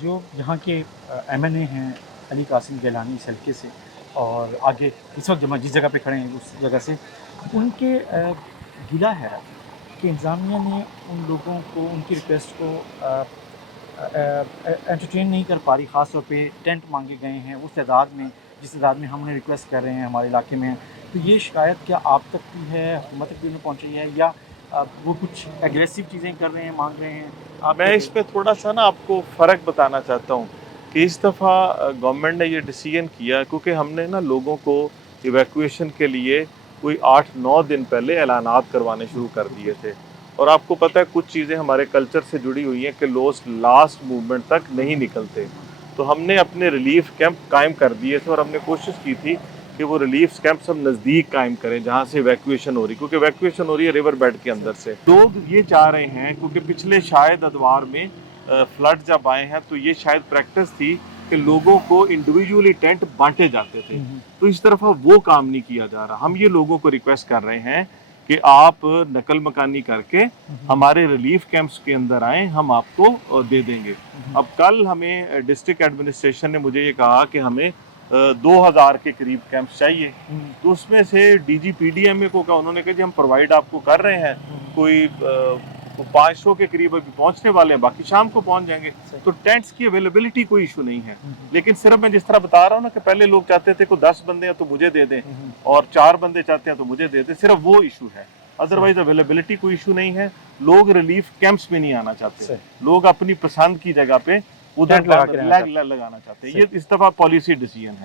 جو यहाँ के MNA हैं अली कासिम गिलानी इस हल्के से, और आगे इस वक्त जब जिस जगह पे खड़े हैं उस जगह से उनके गिला है कि इंतज़ामिया ने उन लोगों को उनकी रिक्वेस्ट को एंटरटेन नहीं कर पा रही। ख़ास तौर पे टेंट मांगे गए हैं उस तादाद में जिस तादाद में हम उन्हें रिक्वेस्ट कर रहे हैं हमारे इलाके में। तो ये शिकायत क्या आप तक भी है, हुकूमत तक भी उन्हें पहुँची है, या वो कुछ एग्रेसिव चीज़ें कर रहे हैं, मांग रहे हैं? आप मैं इस पे थोड़ा सा ना आपको फ़र्क बताना चाहता हूँ कि इस दफ़ा गवर्नमेंट ने ये डिसीजन किया क्योंकि हमने ना लोगों को इवैक्यूएशन के लिए कोई 8-9 दिन पहले ऐलानात करवाने शुरू कर दिए थे। और आपको पता है कुछ चीज़ें हमारे कल्चर से जुड़ी हुई हैं कि लोग लास्ट मूवमेंट तक नहीं निकलते। तो हमने अपने रिलीफ कैंप कायम कर दिए थे और हमने कोशिश की थी कि वो रिलीफ कैंप सब नज़दीक कायम करें जहाँ से इवैक्यूएशन हो रही, क्योंकि इवैक्यूएशन हो रही है रिवर बेड के अंदर से। लोग ये चाह रहे हैं क्योंकि पिछले शायद अदवार में फ्लड जब आए हैं तो ये शायद प्रैक्टिस थी कि लोगों को इंडिविजुअली टेंट बांटे जाते थे। तो इस तरफ वो काम नहीं किया जा रहा। हम ये लोगों को रिक्वेस्ट कर रहे हैं कि आप नकल मकानी करके हमारे रिलीफ कैंप्स के अंदर आएँ, हम आपको दे देंगे। अब कल हमें डिस्ट्रिक्ट एडमिनिस्ट्रेशन ने मुझे ये कहा कि हमें 2000 के करीब कैंप्स चाहिए। तो उसमें से DG PDMA को कहा, उन्होंने कहा जी हम प्रोवाइड आपको कर रहे हैं, कोई 500 के करीब अभी पहुंचने वाले हैं, बाकी शाम को पहुंच जाएंगे। तो टेंट्स की अवेलेबिलिटी कोई इशू नहीं है, लेकिन सिर्फ मैं जिस तरह बता रहा हूँ ना कि पहले लोग चाहते थे को 10 बंदे हैं तो मुझे दे दें और 4 बंदे चाहते हैं तो मुझे दे दें, सिर्फ वो इशू है। अदरवाइज अवेलेबिलिटी कोई इशू नहीं है। लोग रिलीफ कैंप्स में नहीं आना चाहते, लोग अपनी पसंद की जगह पे उधर लगाना चाहते हैं। ये इस दफा पॉलिसी डिसीजन है।